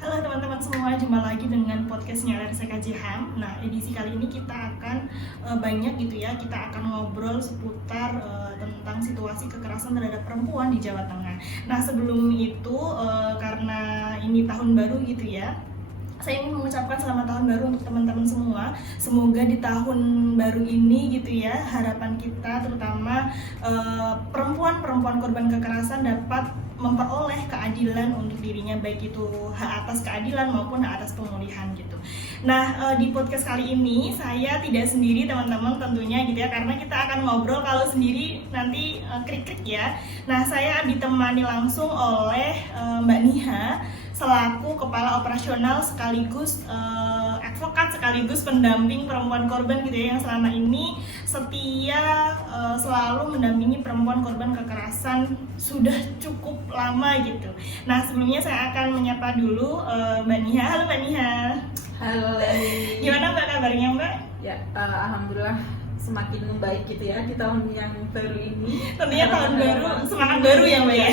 Halo teman-teman semua, jumpa lagi dengan podcastnya LRCKJ HAM. Nah, edisi kali ini kita akan banyak gitu ya, kita akan ngobrol seputar tentang situasi kekerasan terhadap perempuan di Jawa Tengah. Nah, sebelum itu karena ini tahun baru gitu ya, saya ingin mengucapkan selamat tahun baru untuk teman-teman semua. Semoga di tahun baru ini gitu ya, harapan kita terutama perempuan-perempuan korban kekerasan dapat memperoleh keadilan untuk dirinya, baik itu hak atas keadilan maupun hak atas pemulihan gitu. Nah, di podcast kali ini saya tidak sendiri teman-teman tentunya gitu ya, karena kita akan ngobrol, kalau sendiri nanti krik-krik ya. Nah, saya ditemani langsung oleh Mbak Niha selaku kepala operasional sekaligus advokat sekaligus pendamping perempuan korban gitu ya, yang selama ini setia selalu mendampingi perempuan korban kekerasan sudah cukup lama gitu. Nah, sebelumnya saya akan menyapa dulu Mbak Niha. Halo Mbak Niha. Halo Leni. Gimana Mbak kabarnya Mbak? Ya, alhamdulillah semakin membaik gitu ya di tahun yang baru ini. Tentunya tahun baru, semangat baru ya Mbak ya?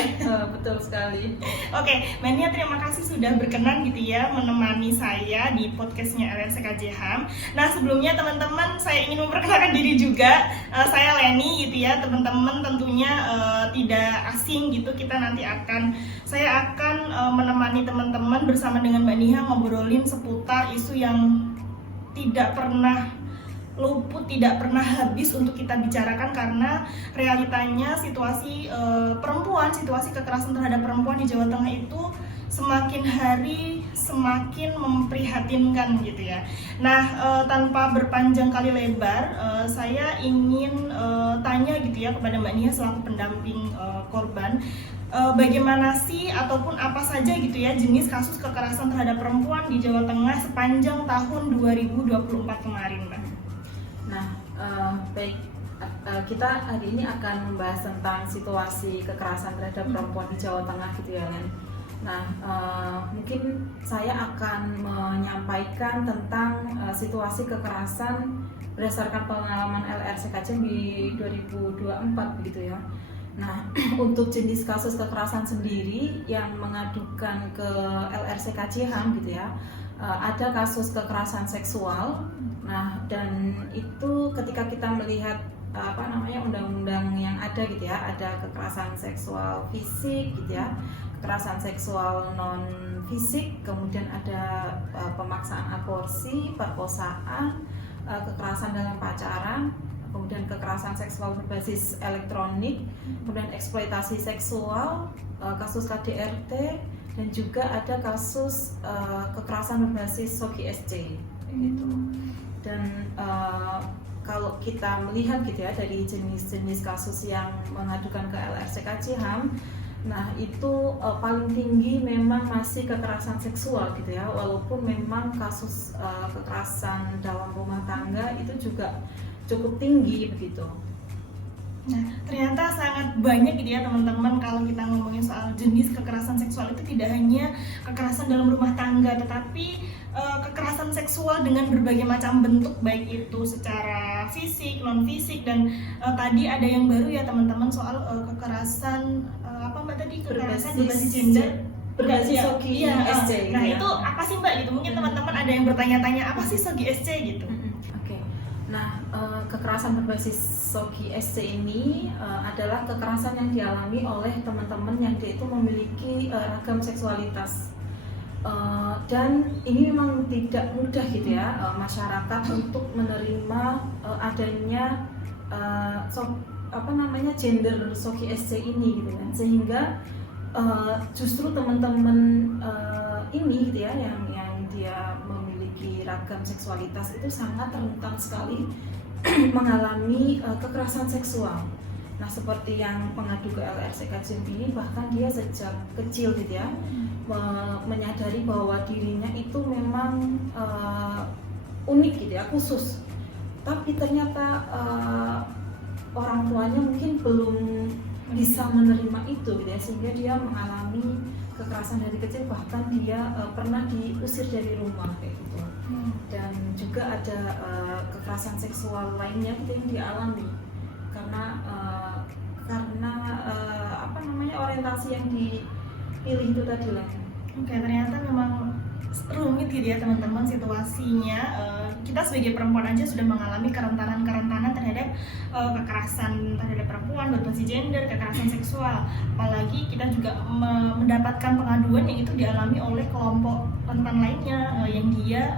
Betul sekali. Oke, Mbak Nia, terima kasih sudah berkenan gitu ya menemani saya di podcastnya LRCKJ HAM. Nah, sebelumnya teman-teman saya ingin memperkenalkan diri juga. Saya Leni gitu ya, teman-teman tentunya tidak asing gitu. Saya akan menemani teman-teman bersama dengan Mbak Nia ngobrolin seputar isu yang tidak pernah luput, tidak pernah habis untuk kita bicarakan, karena realitanya situasi perempuan, situasi kekerasan terhadap perempuan di Jawa Tengah itu semakin hari semakin memprihatinkan gitu ya. Nah, tanpa berpanjang kali lebar, saya ingin tanya gitu ya kepada Mbak Nia selaku pendamping korban, bagaimana sih ataupun apa saja gitu ya jenis kasus kekerasan terhadap perempuan di Jawa Tengah sepanjang tahun 2024 kemarin, Mbak? Nah, baik, kita hari ini akan membahas tentang situasi kekerasan terhadap perempuan di Jawa Tengah gitu ya, Len. Nah, mungkin saya akan menyampaikan tentang situasi kekerasan berdasarkan pengalaman LRCKJ di 2024 gitu ya. Nah, untuk jenis kasus kekerasan sendiri yang mengadukan ke LRCKJ HAM gitu ya, ada kasus kekerasan seksual. Nah, dan itu ketika kita melihat undang-undang yang ada gitu ya, ada kekerasan seksual fisik gitu ya, kekerasan seksual non fisik, kemudian ada pemaksaan aborsi, perkosaan, kekerasan dalam pacaran, kemudian kekerasan seksual berbasis elektronik, kemudian eksploitasi seksual, kasus KDRT, dan juga ada kasus kekerasan berbasis SOGI-SC gitu. Dan kalau kita melihat gitu ya dari jenis-jenis kasus yang mengadukan ke LRCKJ HAM, nah itu paling tinggi memang masih kekerasan seksual gitu ya, walaupun memang kasus kekerasan dalam rumah tangga itu juga cukup tinggi begitu. Nah, ternyata sangat banyak gitu ya teman-teman. Kalau kita ngomongin soal jenis kekerasan seksual itu tidak hanya kekerasan dalam rumah tangga, tetapi kekerasan seksual dengan berbagai macam bentuk, baik itu secara fisik, non fisik, dan tadi ada yang baru ya teman-teman soal kekerasan apa Mbak tadi, kekerasan berbasis gender, berbasis SOGI-SC. Nah, itu apa sih Mbak gitu? Mungkin teman-teman ada yang bertanya-tanya apa sih SOGI-SC gitu. Oke. Nah, kekerasan berbasis SOGI-SC ini adalah kekerasan yang dialami oleh teman-teman yang dia itu memiliki ragam seksualitas. Dan ini memang tidak mudah gitu ya masyarakat untuk menerima adanya gender SOGI-SC ini gitu kan, sehingga justru teman-teman ini gitu ya yang dia memiliki ragam seksualitas itu sangat rentan sekali mengalami kekerasan seksual. Nah, seperti yang pengadu ke LRCKJ ini, bahkan dia sejak kecil gitu ya menyadari bahwa dirinya itu memang unik gitu ya, khusus. Tapi ternyata orang tuanya mungkin belum bisa menerima itu gitu ya, sehingga dia mengalami kekerasan dari kecil, bahkan dia pernah diusir dari rumah kayak gitu. Dan juga ada kekerasan seksual lainnya gitu yang dialami karena orientasi yang dipilih itu tadi lah. Oke, ternyata memang rumit gitu ya teman-teman situasinya. Kita sebagai perempuan aja sudah mengalami kerentanan terhadap kekerasan terhadap perempuan berbasis gender, kekerasan seksual. Apalagi kita juga mendapatkan pengaduan yang itu dialami oleh kelompok rentan lainnya yang dia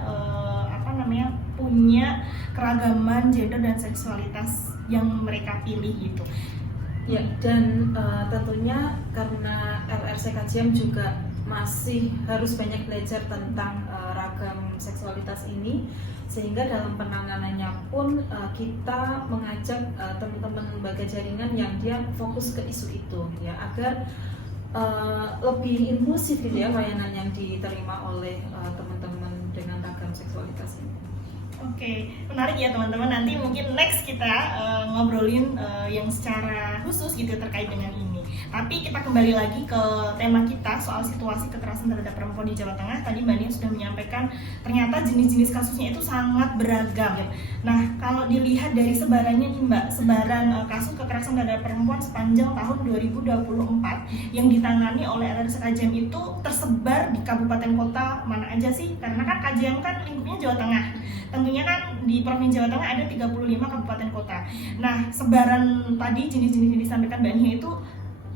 punya keragaman gender dan seksualitas yang mereka pilih gitu. Ya, dan tentunya karena LRCKJM juga masih harus banyak belajar tentang ragam seksualitas ini, sehingga dalam penanganannya pun kita mengajak teman-teman lembaga jaringan yang dia fokus ke isu itu ya, agar lebih inklusif gitu ya layanan yang diterima oleh teman-teman dengan ragam seksualitas ini. Oke, menarik ya teman-teman. Nanti mungkin next kita ngobrolin yang secara khusus gitu terkait dengan ini. Tapi kita kembali lagi ke tema kita soal situasi kekerasan terhadap perempuan di Jawa Tengah. Tadi Mbak Nia sudah menyampaikan ternyata jenis-jenis kasusnya itu sangat beragam. Nah, kalau dilihat dari sebarannya nih Mbak, sebaran kasus kekerasan terhadap perempuan sepanjang tahun 2024 yang ditangani oleh LRCKJM itu tersebar di kabupaten kota mana aja sih? Karena kan KJM kan lingkupnya Jawa Tengah. Tentunya kan di Provinsi Jawa Tengah ada 35 kabupaten kota. Nah, sebaran tadi jenis-jenis yang disampaikan Mbak Nia itu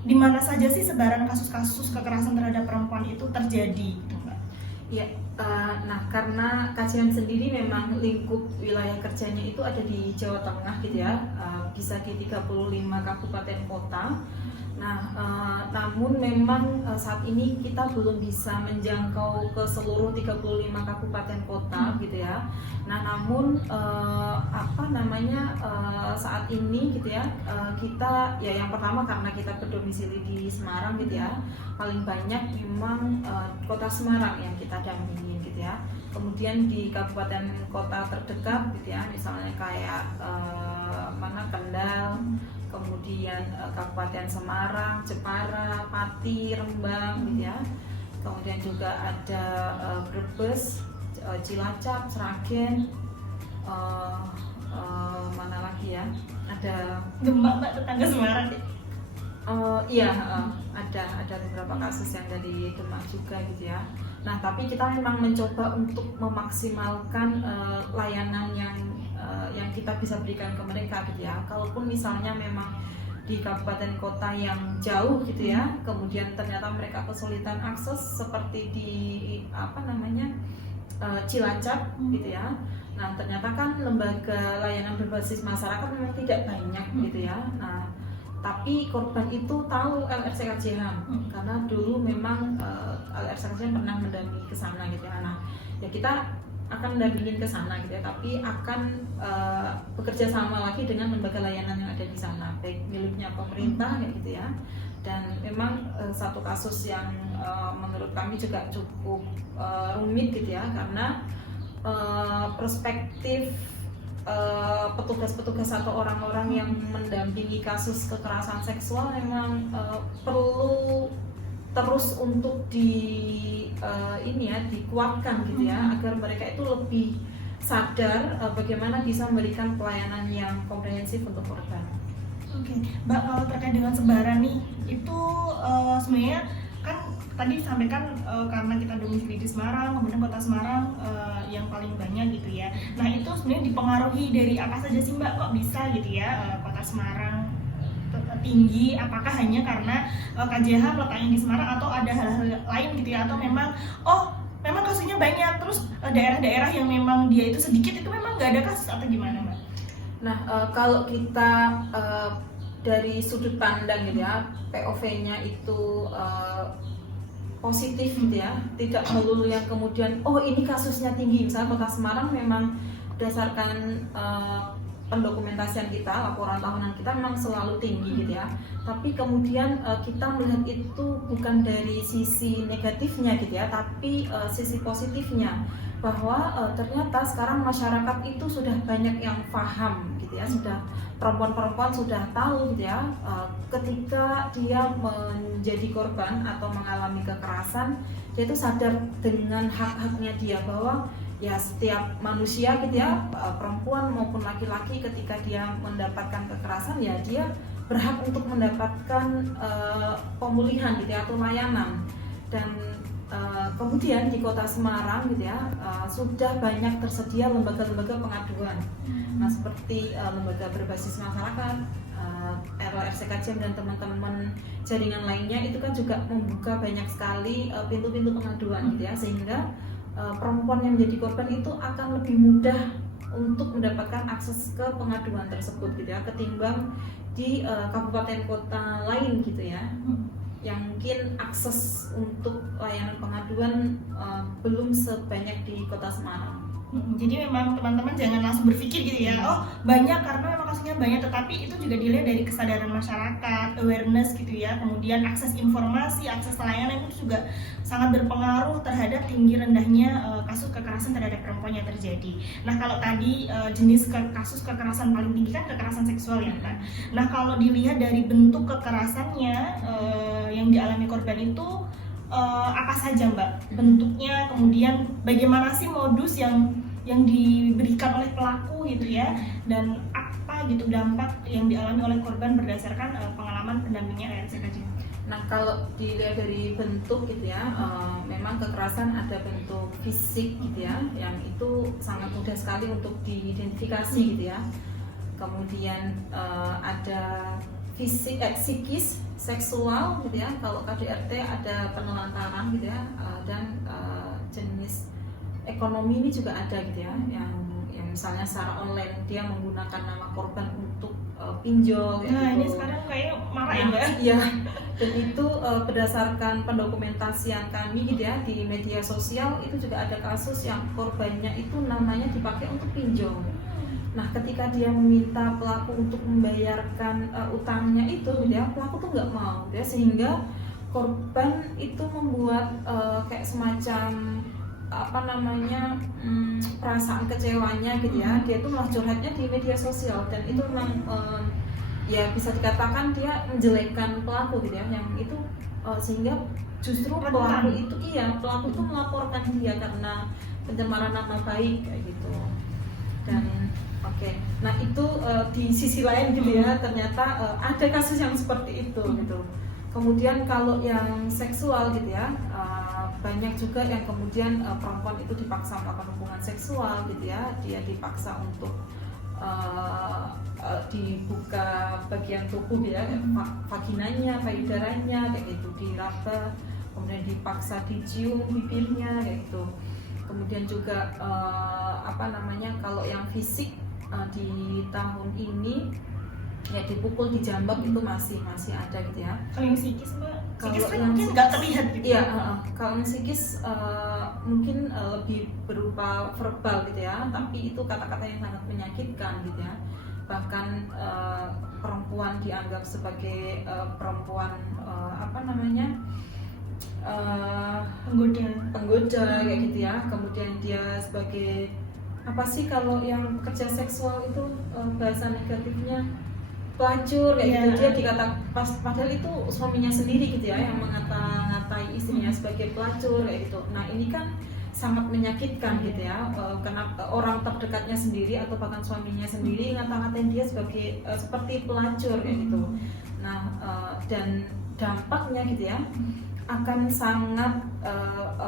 di mana saja sih sebaran kasus-kasus kekerasan terhadap perempuan itu terjadi gitu Mbak? Ya, nah karena KJM sendiri memang lingkup wilayah kerjanya itu ada di Jawa Tengah gitu ya, bisa di 35 kabupaten kota. Nah, namun memang saat ini kita belum bisa menjangkau ke seluruh 35 kabupaten kota gitu ya. Nah, namun saat ini gitu ya, kita ya yang pertama karena kita berdomisili di Semarang gitu ya, paling banyak memang kota Semarang yang kita dampingi gitu ya. Kemudian di kabupaten kota terdekat gitu ya, misalnya kayak Kendal, kemudian Kabupaten Semarang, Jepara, Pati, Rembang gitu ya. Kemudian juga ada Brebes, Cilacap, Sragen, mana lagi ya? Ada Demak Mbak, tetangga Semarang. Iya, ada beberapa kasus yang dari Demak juga gitu ya. Nah, tapi kita memang mencoba untuk memaksimalkan layanan yang kita bisa berikan ke mereka gitu ya. Kalaupun misalnya memang di kabupaten kota yang jauh gitu ya, kemudian ternyata mereka kesulitan akses seperti di Cilacap gitu ya. Nah, ternyata kan lembaga layanan berbasis masyarakat memang tidak banyak gitu ya. Nah, tapi korban itu tahu LRCKJM karena dulu memang LRCKJM pernah mendampingi ke sana gitu ya. Nah, ya kita akan mendampingin ke sana gitu ya, tapi akan bekerja sama lagi dengan lembaga layanan yang ada di sana, baik miliknya pemerintah kayak gitu ya. Dan memang satu kasus yang menurut kami juga cukup rumit gitu ya, karena perspektif petugas-petugas atau orang-orang yang mendampingi kasus kekerasan seksual memang perlu terus untuk dikuatkan gitu ya, agar mereka itu lebih sadar bagaimana bisa memberikan pelayanan yang komprehensif untuk korban. Oke, Mbak, kalau terkait dengan sebaran nih, itu sebenarnya kan tadi disampaikan karena kita domisili di Semarang, kemudian kota Semarang yang paling banyak gitu ya. Nah, itu sebenarnya dipengaruhi dari apa saja sih Mbak, kok bisa gitu ya kota Semarang tinggi? Apakah hanya karena KJH letaknya di Semarang atau ada hal-hal lain gitu ya, atau memang memang kasusnya banyak, terus daerah-daerah yang memang dia itu sedikit itu memang nggak ada kasus atau gimana Mbak? Nah, kalau kita dari sudut pandang gitu ya, POV-nya itu positif gitu ya, tidak melulu yang kemudian ini kasusnya tinggi. Misalnya kota Semarang memang berdasarkan pendokumentasian kita, laporan tahunan kita memang selalu tinggi gitu ya. Tapi kemudian kita melihat itu bukan dari sisi negatifnya gitu ya, tapi sisi positifnya, bahwa ternyata sekarang masyarakat itu sudah banyak yang paham gitu ya, sudah perempuan-perempuan sudah tahu gitu ya, ketika dia menjadi korban atau mengalami kekerasan, dia itu sadar dengan hak-haknya dia, bahwa ya setiap manusia gitu ya, perempuan maupun laki-laki, ketika dia mendapatkan kekerasan ya dia berhak untuk mendapatkan pemulihan gitu ya, atau layanan. Dan kemudian di Kota Semarang gitu ya, sudah banyak tersedia lembaga-lembaga pengaduan. Nah, seperti lembaga berbasis masyarakat, RLRCKJM dan teman-teman jaringan lainnya itu kan juga membuka banyak sekali pintu-pintu pengaduan gitu ya, sehingga perempuan yang menjadi korban itu akan lebih mudah untuk mendapatkan akses ke pengaduan tersebut gitu ya, ketimbang di kabupaten kota lain gitu ya, yang mungkin akses untuk layanan pengaduan belum sebanyak di Kota Semarang. Jadi memang teman-teman jangan langsung berpikir gitu ya, oh banyak karena memang kasusnya banyak, tetapi itu juga dilihat dari kesadaran masyarakat, awareness gitu ya, kemudian akses informasi, akses layanan itu juga sangat berpengaruh terhadap tinggi rendahnya kasus kekerasan terhadap perempuan yang terjadi. Nah kalau tadi jenis kasus kekerasan paling tinggi kan kekerasan seksual ya kan. Nah kalau dilihat dari bentuk kekerasannya yang dialami korban itu apa saja Mbak bentuknya, kemudian bagaimana sih modus yang diberikan oleh pelaku gitu ya, dan apa gitu dampak yang dialami oleh korban berdasarkan pengalaman pendampingnya RLRCKJM. Nah kalau dilihat dari bentuk gitu ya, memang kekerasan ada bentuk fisik gitu ya, yang itu sangat mudah sekali untuk diidentifikasi gitu ya. Kemudian ada fisik, psikis, seksual gitu ya. Kalau KDRT ada penelantaran gitu ya, dan jenis ekonomi ini juga ada gitu ya, yang misalnya secara online dia menggunakan nama korban untuk pinjol gitu. Nah ini sekarang kayak marah ya Mbak? Iya, dan itu berdasarkan pendokumentasian kami gitu ya di media sosial, itu juga ada kasus yang korbannya itu namanya dipakai untuk pinjol. Nah ketika dia meminta pelaku untuk membayarkan utangnya itu gitu ya, pelaku tuh nggak mau ya, sehingga korban itu membuat kayak semacam apa namanya perasaan kecewanya gitu ya, dia tuh malah curhatnya di media sosial, dan itu memang ya bisa dikatakan dia menjelekkan pelaku gitu ya, yang itu sehingga justru pelaku itu pelaku itu melaporkan dia karena pencemaran nama baik kayak gitu. Dan nah itu di sisi lain gitu ya, ternyata ada kasus yang seperti itu gitu. Kemudian kalau yang seksual gitu ya, banyak juga yang kemudian perempuan itu dipaksa melakukan hubungan seksual gitu ya, dia dipaksa untuk dibuka bagian tubuh ya, vaginanya, payudaranya kayak gitu, diraba, kemudian dipaksa dicium bibirnya kayak gitu. Kemudian juga kalau yang fisik di tahun ini ya dipukul, dijambak itu masih ada gitu ya. Kalau yang psikis Mbak, Kalau psikis kan yang mungkin nggak terlihat gitu. Iya, kalau yang psikis mungkin lebih berupa verbal gitu ya, tapi itu kata-kata yang sangat menyakitkan gitu ya. Bahkan perempuan dianggap sebagai perempuan penggoda kayak gitu ya. Kemudian dia sebagai apa sih kalau yang kerja seksual itu bahasa negatifnya pelacur kayak gitu, dia dikata padahal itu suaminya sendiri gitu ya yang ngatai istrinya sebagai pelacur kayak gitu. Nah ini kan sangat menyakitkan gitu ya, karena orang terdekatnya sendiri atau bahkan suaminya sendiri ngata-ngatain dia sebagai seperti pelacur kayak gitu. Nah dan dampaknya gitu ya akan sangat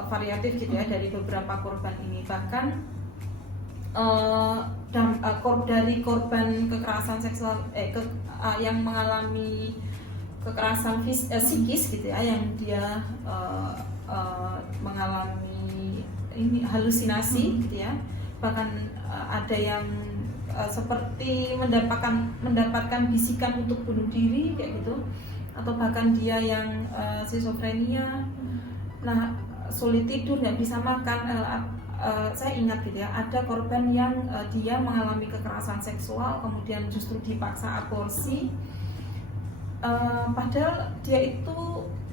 variatif gitu ya dari beberapa korban ini. Bahkan dari korban kekerasan seksual yang mengalami kekerasan psikis gitu ya, yang dia mengalami ini halusinasi gitu ya, bahkan ada yang seperti mendapatkan bisikan untuk bunuh diri kayak gitu, atau bahkan dia yang skizofrenia, nah sulit tidur, nggak bisa makan. Saya ingat gitu ya, ada korban yang dia mengalami kekerasan seksual kemudian justru dipaksa aborsi, padahal dia itu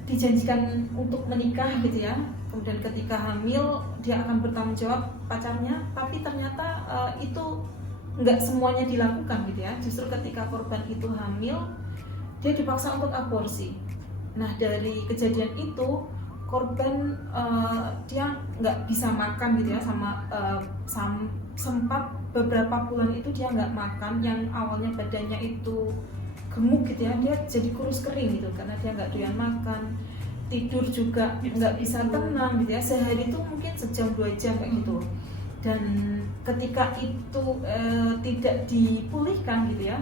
dijanjikan untuk menikah gitu ya, kemudian ketika hamil dia akan bertanggung jawab pacarnya, tapi ternyata itu nggak semuanya dilakukan gitu ya, justru ketika korban itu hamil dia dipaksa untuk aborsi. Nah dari kejadian itu korban dia nggak bisa makan gitu ya, sempat beberapa bulan itu dia nggak makan, yang awalnya badannya itu gemuk gitu ya, dia jadi kurus kering gitu karena dia nggak doyan makan. tidur juga nggak bisa tenang gitu ya, sehari itu mungkin sejam 2 jam kayak gitu. Dan ketika itu tidak dipulihkan gitu ya,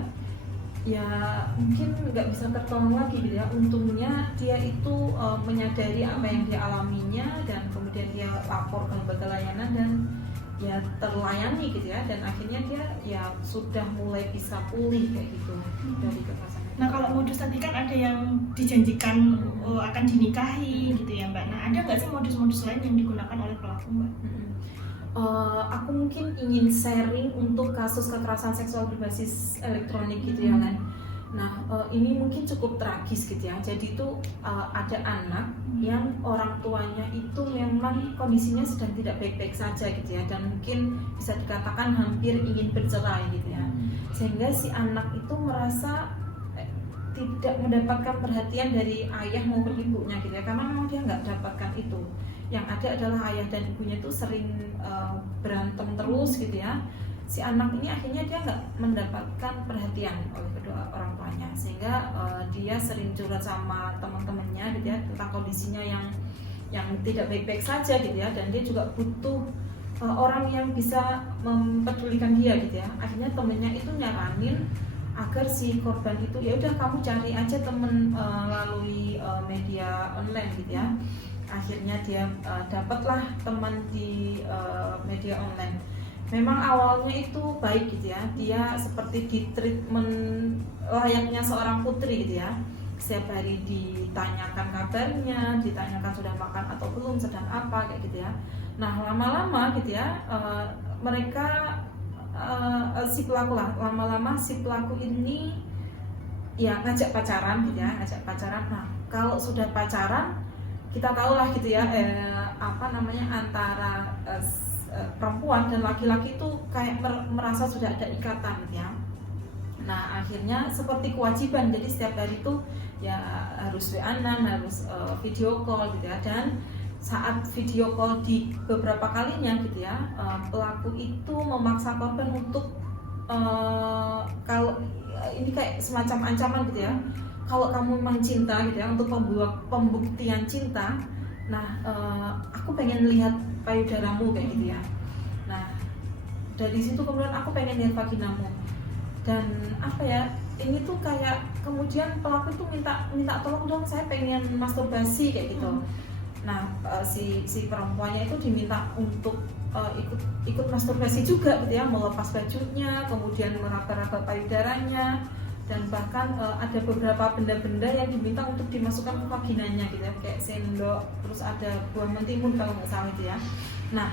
ya mungkin nggak bisa tertolong lagi gitu ya. Untungnya dia itu menyadari apa yang dia alaminya, dan kemudian dia lapor ke lembaga layanan dan ya terlayani gitu ya, dan akhirnya dia ya sudah mulai bisa pulih kayak gitu dari kekerasan. Nah kalau modus tadi kan ada yang dijanjikan akan dinikahi gitu ya Mbak. Nah ada nggak sih modus-modus lain yang digunakan oleh pelaku Mbak? Aku mungkin ingin sharing untuk kasus kekerasan seksual berbasis elektronik gitu ya kan. Nah ini mungkin cukup tragis gitu ya. Jadi itu ada anak yang orang tuanya itu memang kondisinya sedang tidak baik-baik saja gitu ya, dan mungkin bisa dikatakan hampir ingin bercerai gitu ya. Sehingga si anak itu merasa tidak mendapatkan perhatian dari ayah maupun ibunya gitu ya, karena memang dia nggak dapatkan itu. Yang ada adalah ayah dan ibunya itu sering berantem terus gitu ya. Si anak ini akhirnya dia nggak mendapatkan perhatian oleh kedua orang tuanya, sehingga dia sering curhat sama teman-temannya gitu ya tentang kondisinya yang tidak baik-baik saja gitu ya, dan dia juga butuh orang yang bisa mempedulikan dia gitu ya. Akhirnya temennya itu nyaranin agar si korban itu ya udah kamu cari aja temen melalui media online gitu ya. Akhirnya dia dapatlah teman di media online. Memang awalnya itu baik gitu ya, dia seperti di treatment layaknya seorang putri gitu ya. Setiap hari ditanyakan kabarnya, ditanyakan sudah makan atau belum, sedang apa kayak gitu ya. Nah lama-lama gitu ya, mereka si pelaku lah, lama-lama si pelaku ini ya ngajak pacaran gitu ya, ngajak pacaran. Nah kalau sudah pacaran, kita tahu lah gitu ya, antara perempuan dan laki-laki itu kayak merasa sudah ada ikatan gitu ya. Nah akhirnya seperti kewajiban, jadi setiap hari itu ya harus WA-an, harus video call gitu ya. Dan saat video call di beberapa kalinya gitu ya, pelaku itu memaksa korban untuk kalau ini kayak semacam ancaman gitu ya, kalau kamu memang cinta gitu ya, untuk pembuktian cinta, nah aku pengen lihat payudaramu kayak gitu ya. Nah dari situ kemudian aku pengen lihat vaginamu, dan apa ya, ini tuh kayak kemudian pelaku itu minta tolong dong, saya pengen masturbasi kayak gitu. Nah si perempuannya itu diminta untuk ikut masturbasi juga gitu ya, melepas bajunya, kemudian meraba-raba payudaranya, dan bahkan ada beberapa benda-benda yang diminta untuk dimasukkan ke vaginanya gitu ya, kayak sendok, terus ada buah mentimun kalau nggak salah gitu ya. Nah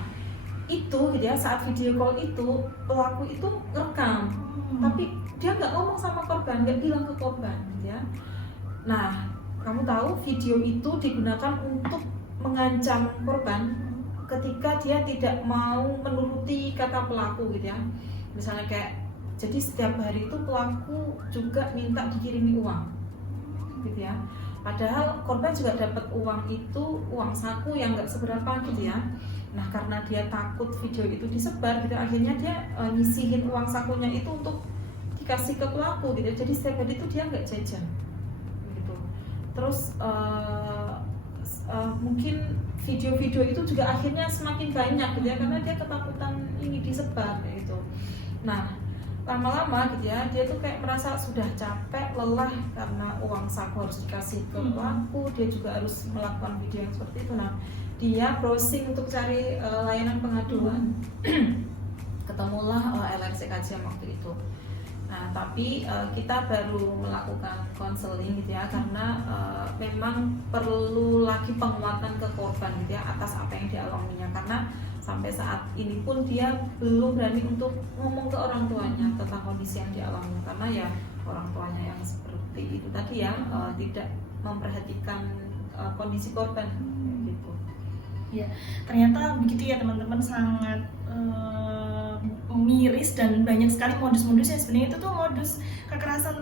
itu gitu ya, saat video call itu pelaku itu rekam, tapi dia nggak ngomong sama korban, nggak bilang ke korban gitu ya. Nah kamu tahu video itu digunakan untuk mengancam korban ketika dia tidak mau menuruti kata pelaku gitu ya. Misalnya kayak, jadi setiap hari itu pelaku juga minta dikirimi uang gitu ya, padahal korban juga dapat uang itu, uang saku yang nggak seberapa gitu ya. Nah karena dia takut video itu disebar gitu, akhirnya dia nyisihin uang sakunya itu untuk dikasih ke pelaku gitu. Jadi setiap hari itu dia nggak jajan gitu. Terus mungkin video-video itu juga akhirnya semakin banyak gitu ya, karena dia ketakutan ini disebar kayak gitu. Nah lama-lama gitu ya, dia tuh kayak merasa sudah capek, lelah karena uang saku harus dikasih ke pelaku, dia juga harus melakukan video yang seperti itu. Nah dia browsing untuk cari layanan pengaduan, ketemulah LRCKJM waktu itu. Nah tapi kita baru melakukan konseling gitu ya, karena memang perlu lagi penguatan ke korban gitu ya atas apa yang dialaminya, karena sampai saat ini pun dia belum berani untuk ngomong ke orang tuanya tentang kondisi yang dialaminya, karena ya orang tuanya yang seperti itu tadi ya, tidak memperhatikan kondisi korban gitu. Ya ternyata begitu ya teman-teman, sangat miris dan banyak sekali modus-modusnya. Sebenarnya itu tuh modus kekerasan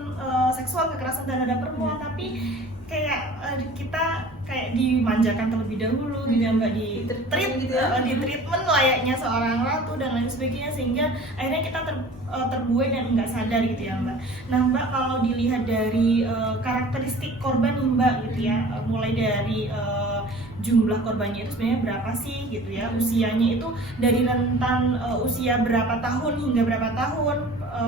seksual, kekerasan terhadap perempuan, tapi kayak kita kayak kayak dimanjakan terlebih dahulu gitu ya Mbak, di treatment layaknya seorang ratu dan lain sebagainya, sehingga akhirnya kita terbuai dan nggak sadar gitu ya Mbak. Nah Mbak, kalau dilihat dari karakteristik korban nih Mbak gitu ya, mulai dari jumlah korbannya itu sebenarnya berapa sih gitu ya, usianya itu dari rentan usia berapa tahun hingga berapa tahun,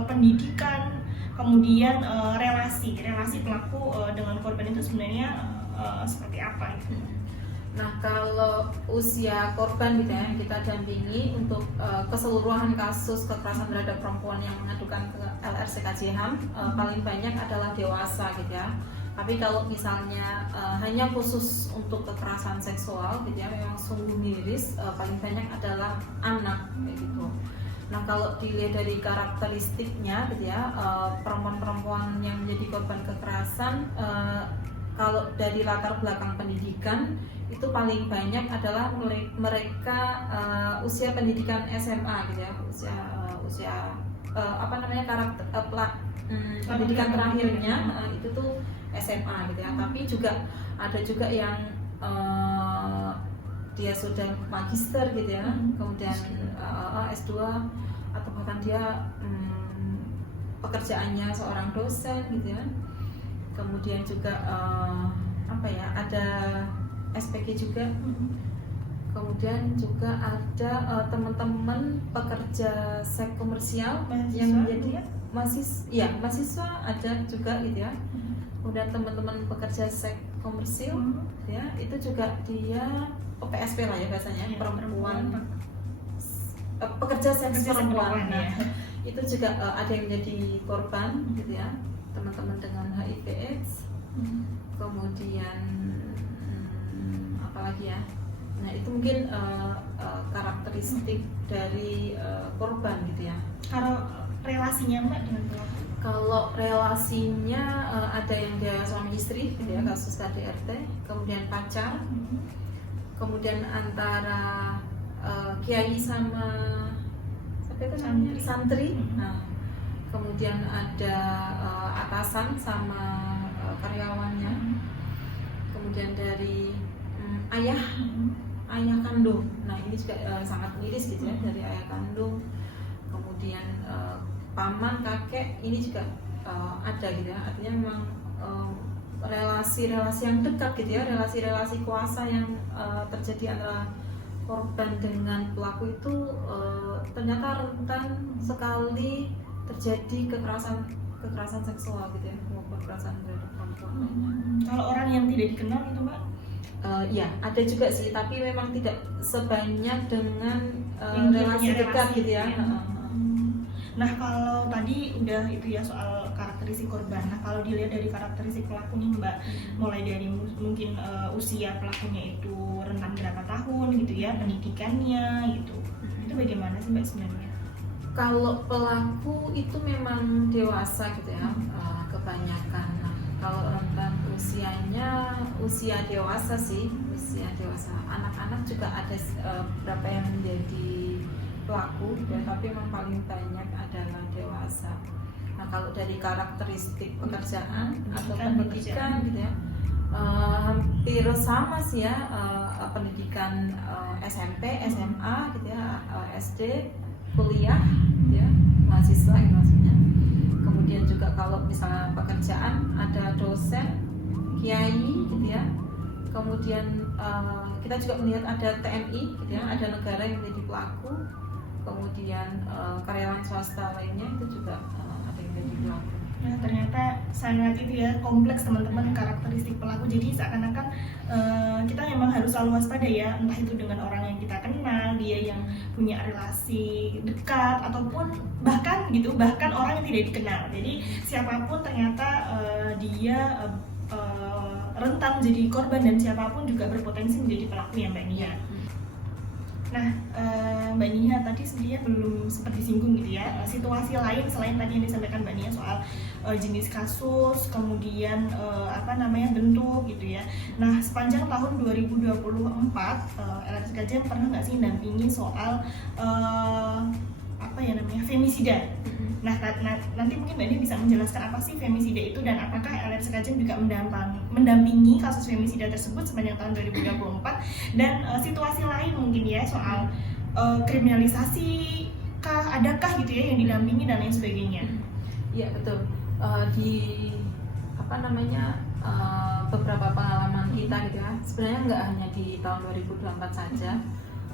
pendidikan, kemudian relasi pelaku dengan korban itu sebenarnya seperti apa gitu. Nah, kalau usia korban gitu ya, kita dampingi untuk keseluruhan kasus kekerasan terhadap perempuan yang mengadukan ke LRSKJ HAM paling banyak adalah dewasa gitu ya. Tapi kalau misalnya hanya khusus untuk kekerasan seksual gitu ya, memang sungguh miris, paling banyak adalah anak kayak gitu. Nah, kalau dilihat dari karakteristiknya gitu ya, perempuan-perempuan yang menjadi korban kekerasan, kalau dari latar belakang pendidikan itu paling banyak adalah mereka usia pendidikan SMA gitu ya, usia pendidikan terakhirnya itu tuh SMA gitu ya. Tapi juga ada juga yang dia sudah magister gitu ya, kemudian S2 atau bahkan dia pekerjaannya seorang dosen gitu ya. Kemudian juga ada SPG juga. Kemudian juga ada teman-teman pekerja seks komersial yang menjadi mahasiswa ada juga gitu ya. Kemudian teman-teman pekerja seks komersil ya, itu juga dia PSP lah ya bahasanya, perempuan pekerja seks perempuan. Nah, itu juga ada yang menjadi korban gitu ya, teman-teman dengan HIV/AIDS. Kemudian apalagi ya. Nah, itu mungkin karakteristik dari korban gitu ya. Kalau relasinya Mbak dengan pelaku? Kalau relasinya ada yang dia suami istri gitu ya, kasus KDRT, kemudian pacar, kemudian antara kiai sama santri. Nah, kemudian ada atasan sama karyawannya, kemudian dari ayah kandung. Nah, ini juga sangat miris gitu ya, dari ayah kandung. Kemudian paman, kakek, ini juga ada gitu ya. Artinya memang relasi-relasi yang dekat gitu ya, relasi-relasi kuasa yang terjadi antara korban dengan pelaku itu ternyata rentan sekali terjadi kekerasan seksual gitu ya, kekerasan terhadap perempuan. Kalau orang yang tidak dikenal itu Mbak? Ya, ada juga sih, tapi memang tidak sebanyak dengan relasi dekat gitu ya. Nah, kalau tadi udah itu ya soal karakteristik korban. Nah, kalau dilihat dari karakteristik pelakunya Mbak, mulai dari mungkin usia pelakunya itu rentan berapa tahun gitu ya, pendidikannya gitu. Itu bagaimana sih Mbak sebenarnya? Kalau pelaku itu memang dewasa gitu ya, kebanyakan. Nah, kalau rentan usianya usia dewasa sih, usia dewasa. Anak-anak juga ada beberapa yang menjadi pelaku ya, tapi memang paling banyak adalah dewasa. Nah, kalau dari karakteristik pekerjaan atau pendidikan gitu ya, hampir sama sih ya, pendidikan SMP, SMA gitu ya, SD, kuliah gitu ya, mahasiswa gitu maksudnya. Kemudian juga kalau misalnya pekerjaan ada dosen, kiai gitu ya. Kemudian kita juga melihat ada TNI gitu ya, ada negara yang menjadi pelaku. Kemudian karyawan swasta lainnya itu juga ada yang menjadi pelaku. Nah, ternyata sangat itu ya, kompleks teman-teman karakteristik pelaku. Jadi seakan-akan kita memang harus selalu waspada ya, entah itu dengan orang yang kita kenal, dia yang punya relasi dekat, ataupun bahkan orang yang tidak dikenal. Jadi siapapun ternyata dia rentan menjadi korban, dan siapapun juga berpotensi menjadi pelaku ya Mbak Nia. Nah, Mbak Nia tadi sebenarnya belum sempat disinggung gitu ya, situasi lain selain tadi yang disampaikan Mbak Nia soal jenis kasus, kemudian bentuk gitu ya. Nah, sepanjang tahun 2024 LRSKJ pernah nggak sih dampingi soal apa ya namanya, femisida. Nah, nanti mungkin Mbak Dia bisa menjelaskan apa sih femisida itu dan apakah LRC Kajem juga mendampingi kasus femisida tersebut sepanjang tahun 2024 dan situasi lain mungkin ya soal kriminalisasi kah, adakah gitu ya yang didampingi dan lain sebagainya. Iya betul. Di apa namanya beberapa pengalaman kita gitu ya, sebenarnya nggak hanya di tahun 2024 saja.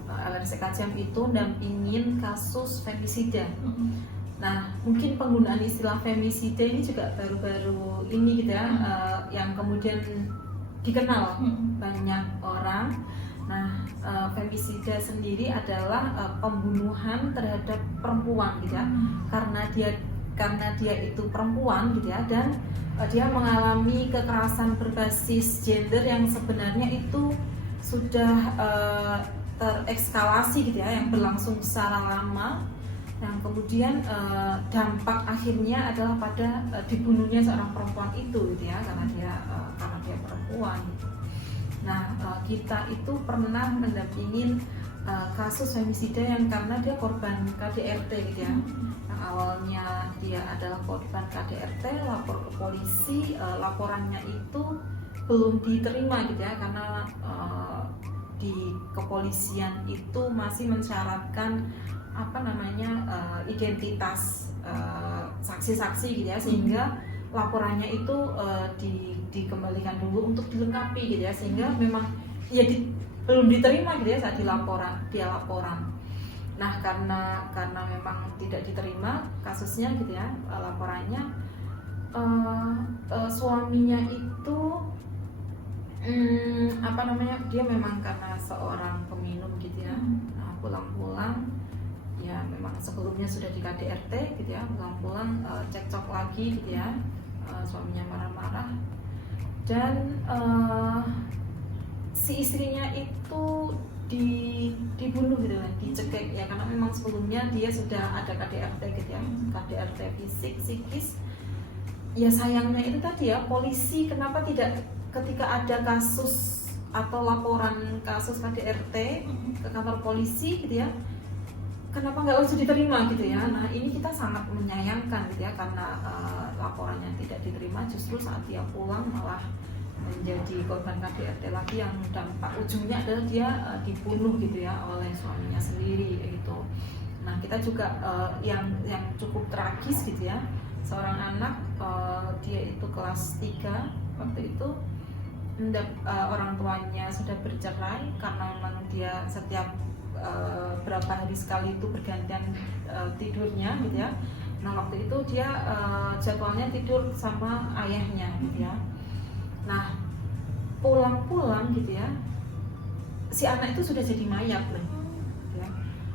LRC Kajem itu dampingin kasus femisida. Nah, mungkin penggunaan istilah femisida ini juga baru-baru ini gitu ya, yang kemudian dikenal banyak orang. Nah, femisida sendiri adalah pembunuhan terhadap perempuan gitu ya, karena dia itu perempuan gitu ya, dan dia mengalami kekerasan berbasis gender yang sebenarnya itu sudah terekskalasi gitu ya, yang berlangsung secara lama. Yang kemudian dampak akhirnya adalah pada dibunuhnya seorang perempuan itu gitu ya, karena dia perempuan gitu. Nah, kita itu pernah mendampingin kasus femisida yang karena dia korban KDRT gitu ya. Yang awalnya dia adalah korban KDRT, lapor ke polisi, laporannya itu belum diterima gitu ya, karena di kepolisian itu masih mensyaratkan apa namanya identitas saksi-saksi gitu ya, sehingga laporannya itu dikembalikan dulu untuk dilengkapi gitu ya, sehingga memang ya belum diterima gitu ya saat dia laporan. Nah, karena memang tidak diterima kasusnya gitu ya, laporannya, suaminya itu apa namanya, dia memang karena seorang peminum gitu ya. Nah, pulang-pulang ya memang sebelumnya sudah di KDRT gitu ya, pulang-pulang cekcok lagi gitu ya, suaminya marah-marah dan si istrinya itu dibunuh gitu kan, dicekik ya, karena memang sebelumnya dia sudah ada KDRT gitu ya, KDRT fisik, psikis. Ya sayangnya itu tadi ya, polisi kenapa tidak ketika ada kasus atau laporan kasus KDRT ke kantor polisi gitu ya, kenapa nggak langsung diterima gitu ya. Nah, ini kita sangat menyayangkan gitu ya, karena laporannya tidak diterima, justru saat dia pulang malah menjadi korban KDRT lagi, yang dampak ujungnya adalah dia dibunuh gitu ya oleh suaminya sendiri gitu. Nah, kita juga yang cukup tragis gitu ya, seorang anak, dia itu kelas 3 waktu itu, orang tuanya sudah bercerai karena memang dia setiap berapa hari sekali itu bergantian tidurnya gitu ya. Nah, waktu itu dia jadwalnya tidur sama ayahnya gitu ya. Nah, pulang-pulang gitu ya, si anak itu sudah jadi mayat loh gitu ya.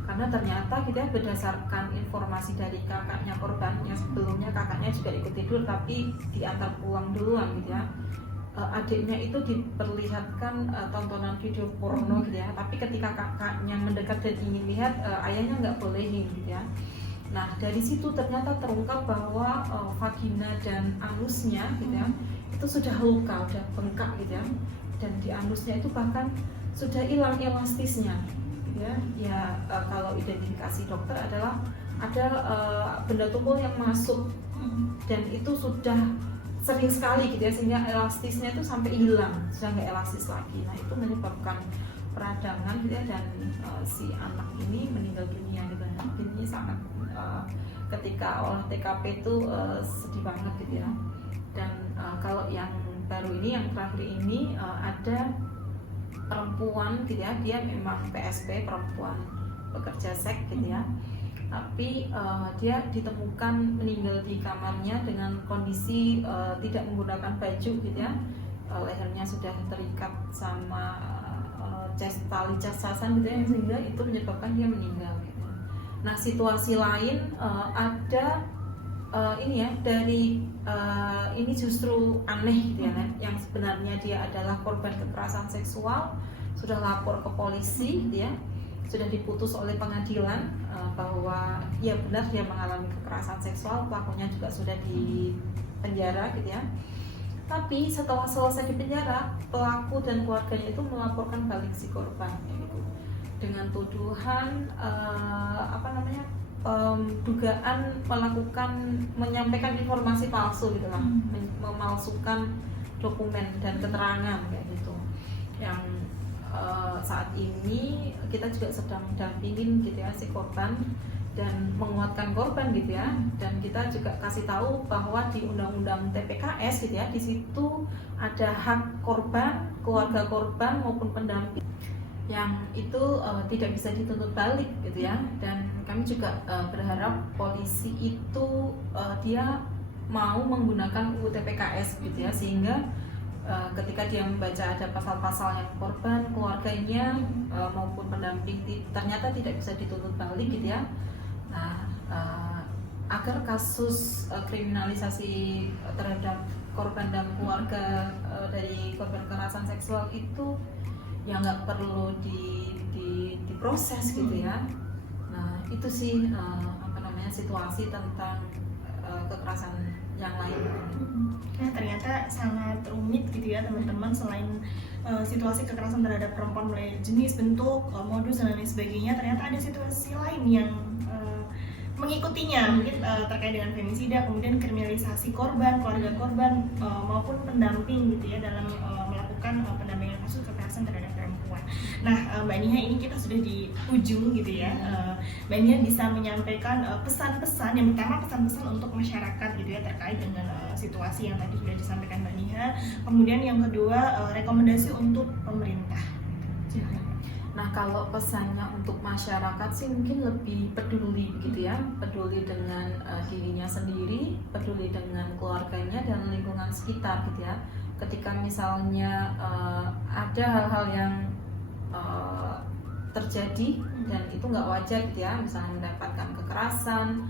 Karena ternyata kita berdasarkan informasi dari kakaknya korban, yang sebelumnya kakaknya juga ikut tidur tapi diantar pulang duluan gitu ya, adiknya itu diperlihatkan tontonan video porno gitu ya, tapi ketika kakaknya mendekat dan ingin lihat, ayahnya nggak bolehin gitu ya. Nah, dari situ ternyata terungkap bahwa vagina dan anusnya gitu ya, itu sudah luka, sudah bengkak gitu ya, dan di anusnya itu bahkan sudah hilang elastisnya gitu ya. Ya, kalau identifikasi dokter adalah ada benda tumpul yang masuk dan itu sudah sering sekali gitu ya, sehingga elastisnya itu sampai hilang, sudah nggak elastis lagi. Nah, itu menyebabkan peradangan gitu ya, dan si anak ini meninggal dunia gitu. Ini sangat ketika olah TKP itu sedih banget gitu ya. Dan kalau yang baru ini, yang terakhir ini, ada perempuan gitu ya, dia memang PSP, perempuan pekerja seks gitu ya, tapi dia ditemukan meninggal di kamarnya dengan kondisi tidak menggunakan baju gitu ya, lehernya sudah terikat sama tali casasan gitu ya, sehingga itu menyebabkan dia meninggal gitu. Nah, situasi lain ada ini ya, dari ini justru aneh gitu ya, yang sebenarnya dia adalah korban kekerasan seksual, sudah lapor ke polisi gitu ya, sudah diputus oleh pengadilan bahwa ya benar dia mengalami kekerasan seksual, pelakunya juga sudah di penjara gitu ya. Tapi setelah selesai di penjara, pelaku dan keluarganya itu melaporkan balik si korban gitu, dengan tuduhan apa namanya, dugaan menyampaikan informasi palsu gitu lah, memalsukan dokumen dan keterangan kayak gitu. Yang saat ini kita juga sedang dampingin gitu ya si korban dan menguatkan korban gitu ya, dan kita juga kasih tahu bahwa di undang-undang TPKS gitu ya, di situ ada hak korban, keluarga korban maupun pendamping yang itu tidak bisa dituntut balik gitu ya. Dan kami juga berharap polisi itu dia mau menggunakan UU TPKS gitu ya, sehingga ketika dia membaca ada pasal-pasal yang korban, keluarganya maupun pendamping ternyata tidak bisa dituntut balik gitu ya. Nah, agar kasus kriminalisasi terhadap korban dan keluarga dari korban kekerasan seksual itu ya nggak perlu diproses gitu ya. Nah, itu sih situasi tentang kekerasan yang lain. Nah, ternyata sangat rumit gitu ya teman-teman. Selain situasi kekerasan terhadap perempuan mulai jenis, bentuk, modus dan lain sebagainya, ternyata ada situasi lain yang mengikutinya, mungkin terkait dengan femisida, kemudian kriminalisasi korban, keluarga korban maupun pendamping gitu ya dalam melakukan pendampingan kasus kekerasan terhadap perempuan. Nah, Mbak Nia, ini kita sudah di ujung gitu ya. Mbak Nia bisa menyampaikan pesan-pesan, yang pertama pesan-pesan untuk masyarakat gitu ya terkait dengan situasi yang tadi sudah disampaikan Mbak Nia. Kemudian yang kedua rekomendasi untuk pemerintah. Nah, kalau pesannya untuk masyarakat sih mungkin lebih peduli gitu ya, peduli dengan dirinya sendiri, peduli dengan keluarganya dan lingkungan sekitar gitu ya. Ketika misalnya ada hal-hal yang terjadi dan itu nggak wajar gitu ya, misalnya mendapatkan kekerasan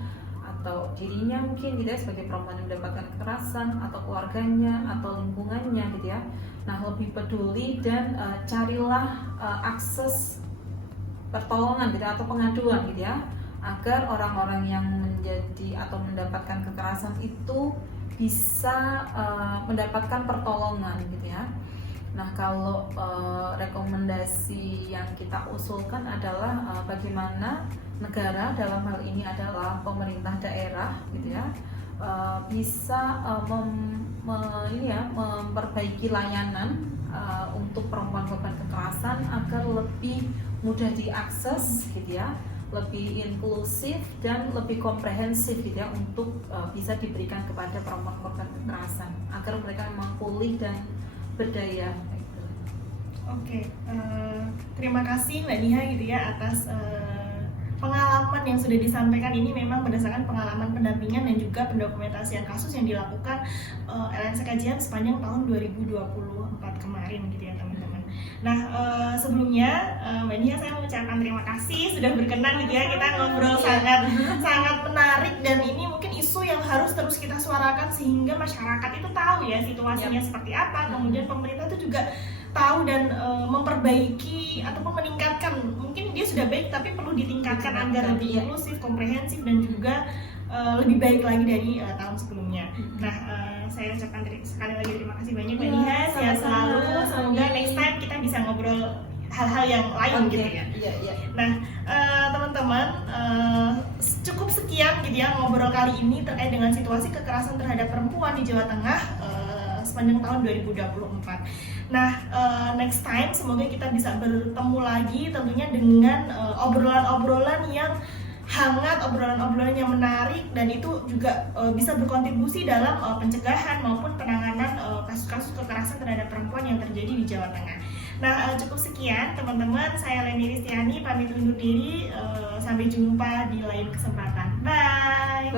atau dirinya mungkin gitu ya sebagai perempuan yang mendapatkan kekerasan atau keluarganya atau lingkungannya gitu ya. Nah, lebih peduli dan carilah akses pertolongan gitu atau pengaduan gitu ya, agar orang-orang yang menjadi atau mendapatkan kekerasan itu bisa mendapatkan pertolongan gitu ya. Nah, kalau rekomendasi yang kita usulkan adalah bagaimana negara, dalam hal ini adalah pemerintah daerah gitu ya, bisa memperbaiki layanan untuk perempuan korban kekerasan agar lebih mudah diakses gitu ya, lebih inklusif dan lebih komprehensif gitu ya, untuk bisa diberikan kepada perempuan korban kekerasan agar mereka memang pulih dan berdaya gitu. Oke, terima kasih Mbak Nia gitu ya atas pengalaman yang sudah disampaikan. Ini memang berdasarkan pengalaman pendampingan dan juga pendokumentasian kasus yang dilakukan LNC Kajihan sepanjang tahun 2024 kemarin gitu ya teman-teman. Nah, sebelumnya Mbak Nia, saya mengucapkan terima kasih sudah berkenan gitu ya, kita ngobrol sangat menarik, dan ini mungkin isu yang harus terus kita suarakan sehingga masyarakat itu tahu ya situasinya seperti apa, kemudian pemerintah itu juga tahu dan memperbaiki ataupun meningkatkan. Mungkin dia sudah baik tapi perlu ditingkatkan agar lebih inklusif, komprehensif dan juga lebih baik lagi dari tahun sebelumnya. Nah, saya ucapkan sekali lagi terima kasih banyak Mbak Nia, sehat selalu. Semoga next time kita bisa ngobrol hal-hal yang lain gitu ya. Nah, teman-teman, cukup sekian gitu ya ngobrol kali ini terkait dengan situasi kekerasan terhadap perempuan di Jawa Tengah sepanjang tahun 2024. Nah, next time semoga kita bisa bertemu lagi tentunya dengan obrolan-obrolan yang hangat, obrolan-obrolan yang menarik, dan itu juga bisa berkontribusi dalam pencegahan maupun penanganan kasus-kasus kekerasan terhadap perempuan yang terjadi di Jawa Tengah. Nah, cukup sekian teman-teman, saya Leni Ristiani pamit undur diri, sampai jumpa di lain kesempatan. Bye.